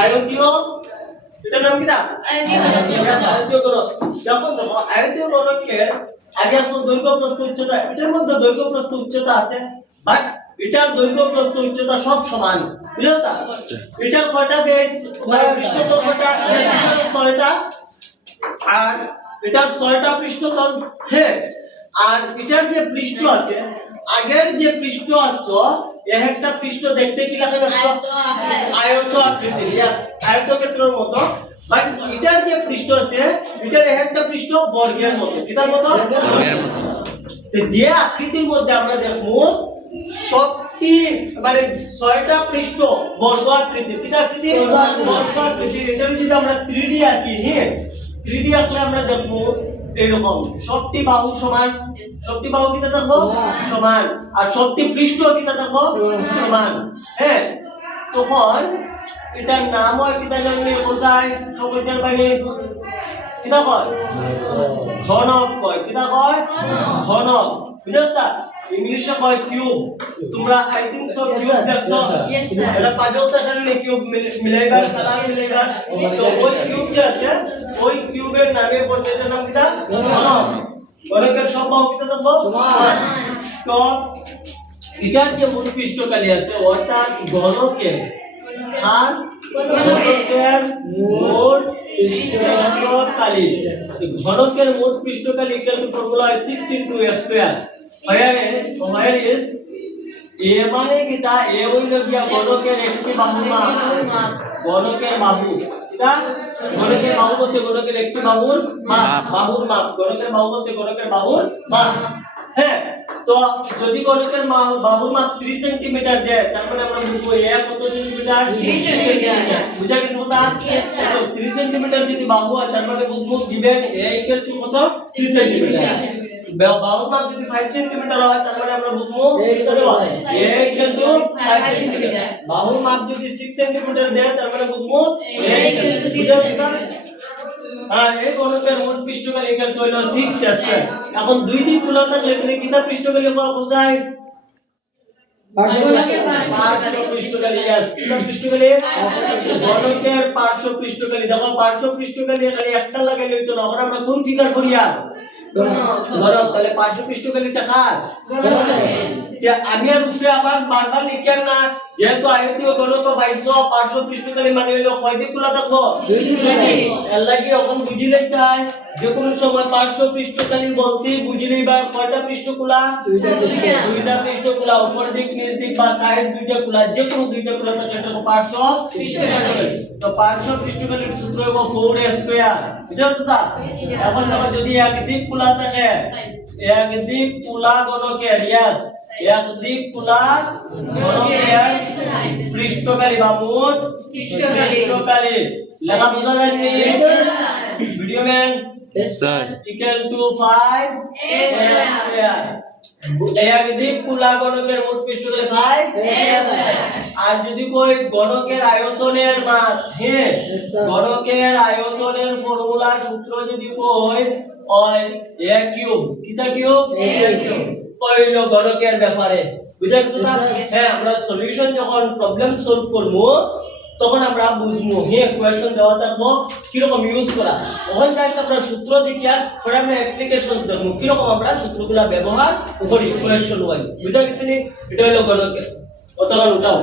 আয়তীয় এটার নাম কি দা আয়তীয় ঘনক। যখন দেখো আয়তীয় ঘনকের আগে আসলে দৈর্ঘ্য প্রস্থ উচ্চতা, এটার মধ্যে দৈর্ঘ্য প্রস্থ উচ্চতা আছে, বাট এটার দৈর্ঘ্য প্রস্থ উচ্চতা সব সমান, বুঝছো তা? এটার কয়টা বেস মানে পৃষ্ঠতল কয়টা? ছয়টা। আর এটার 6টা পৃষ্ঠতল। হ্যাঁ, আর এটার যে পৃষ্ঠ আছে, আগের যে পৃষ্ঠ আসতো একটা পৃষ্ঠ দেখতে কি লাগে আসতো? আয়ত আকৃতির। यस, আয়তক্ষেত্রের মতো। বাট এটার যে পৃষ্ঠ আছে এটার একটা পৃষ্ঠ বর্গের মতো। কিটার মতো? বর্গের মতো। তো যে আকৃতির মধ্যে আমরা দেখব শক্তি মানে 6টা পৃষ্ঠ বর্গ আকৃতি। কিটা আকৃতি? বর্গ আকৃতি। এটা যদি আমরা 3D আঁকি, হ্যাঁ 3D আঁকলে আমরা দেখব এরকম শক্তি বাহু সমান। শক্তি বাহু কিটা দেখব? সমান। আর শক্তি পৃষ্ঠ কিটা দেখব? সমান। হ্যাঁ, তখন এটার নাম হয় কিটা জানলে বোঝায় কইতের বাইরে কিটা কয়? ঘনক কয়। কিটা কয়? ঘনক। বুঝছস? ইংলিশে কয় কিউব। তোমরা আই থিংক সো কিউব দেখছো। এটা পাজল দেখালে কিউব মিলাইবার কালার মিলাইবার। তো ওই কিউব যে আছে ওই কিউবের নামে পড়ছে, এটার নাম কিটা? ঘনক। ঘনকের সব বাহু কিটা দেখো? সমান। তো এটার যে মূল পৃষ্ঠকালি আছে অর্থাৎ ঘনকের খান ঘনকের মোট পৃষ্ঠকালি। ঘনকের মোট পৃষ্ঠকালি ইকুয়াল টু ফর্মুলা হয় 6 * a square. where is a মানে কিটা? a হইল গিয়া ঘনকের একটি বাহুর মাপ। ঘনকের বাহু কিটা? ঘনকের বাহু বলতে ঘনকের একটি বাহুর মাপ। বাহুর মাপ। ঘনকের বাহু বলতে ঘনকের বাহুর মাপ। হ্যাঁ, তো যদি ঘনকের বাহুর মাপ 3 সেন্টিমিটার দেয় তার মানে আমরা বুঝবো a কত সেন্টিমিটার? 3 সেন্টিমিটার। বুঝা গেছে কথা? তো 3 সেন্টিমিটার যদি বাহু হয় তার মানে বুঝবো গিভেন a ইকুয়াল টু কত? 3 সেন্টিমিটার। বাহুর মাপ যদি 5 সেন্টিমিটার হয় তার মানে আমরা বুঝবো a ইকুয়াল টু 5 সেন্টিমিটার। বাহুর মাপ যদি 6 সেন্টিমিটার দেয় তার মানে বুঝবো a ইকুয়াল টু 6 সেন্টিমিটার। আর এই ঘনকের মোট পৃষ্ঠকালি ইকুয়াল টু হলো 6 স্কয়ার। এখন দুই দিক খোলা থাকলে এখানে কিটা পৃষ্ঠকালি বোঝায়? পার্শ্ব পৃষ্ঠকালি। यस, কিটা পৃষ্ঠকালি? ঘনকের পার্শ্ব পৃষ্ঠকালি। দেখো পার্শ্ব পৃষ্ঠকালি এখানে একটা লাগাইলে হইতো না। এখন আমরা কোন ফিগার করিয়া? ঘনক। তাহলে পার্শ্ব পৃষ্ঠকালিটা কার? ঘনকের। যে আমি আর উপরে আবার বারবার লিখেন না, যেহেতু আয়তীয় ঘনক পাইছো পার্শ্ব পৃষ্ঠকালি মানে হলো কয় দিক খোলা থাকবো? দুই দিক। এর লাগি এখন বুঝিলেই তাই যে কোন সময় পার্শ্ব পৃষ্ঠকালি বলতেই বুঝিলেই বা কয়টা পৃষ্ঠ খোলা? দুইটা পৃষ্ঠ খোলা। উপর দিক নিচ দিক বা সাইড দুইটা খোলা, যে কোনো দুইটা খোলা থাকলে এটা পার্শ্ব পৃষ্ঠকালি। তো পার্শ্ব পৃষ্ঠকালির সূত্র হলো 4a স্কয়ার। বুঝছো তো? এখন দেখো যদি একদিক খোলা থাকে, একদিক খোলা ঘনকের, यस একদিক খোলা ঘনকের পৃষ্ঠকালি বা মোট পৃষ্ঠকালি লেখা বোঝা যায়নি? Video man equal to 5 square. একদিক খোলা ঘনকের মোট পৃষ্ঠকালি 5 স্কয়ার। আর যদি কই ঘনকের আয়তনের মান, হ্যাঁ ঘনকের আয়তনের ফর্মুলার সূত্র যদি কই হয় a কিউব। কিটা কিউব? a cube. কইলো ঘনকের ব্যাপারে বুঝা গেছে না? হ্যাঁ, আমরা সলিউশন যখন প্রবলেম সলভ করব তখন আমরা বুঝবো, হ্যাঁ কোয়েশ্চন দেওয়া থাকবো কিরকম ইউজ করা। ওখান থেকে আমরা সূত্র দেখি আর পরে আমরা অ্যাপ্লিকেশন দেখবো কিরকম আমরা সূত্রগুলা ব্যবহার করি কোয়েশ্চন ওয়াইজ। বুঝা গেছে নি? এটা হলো ঘনকের। অতক্ষণ উঠাও।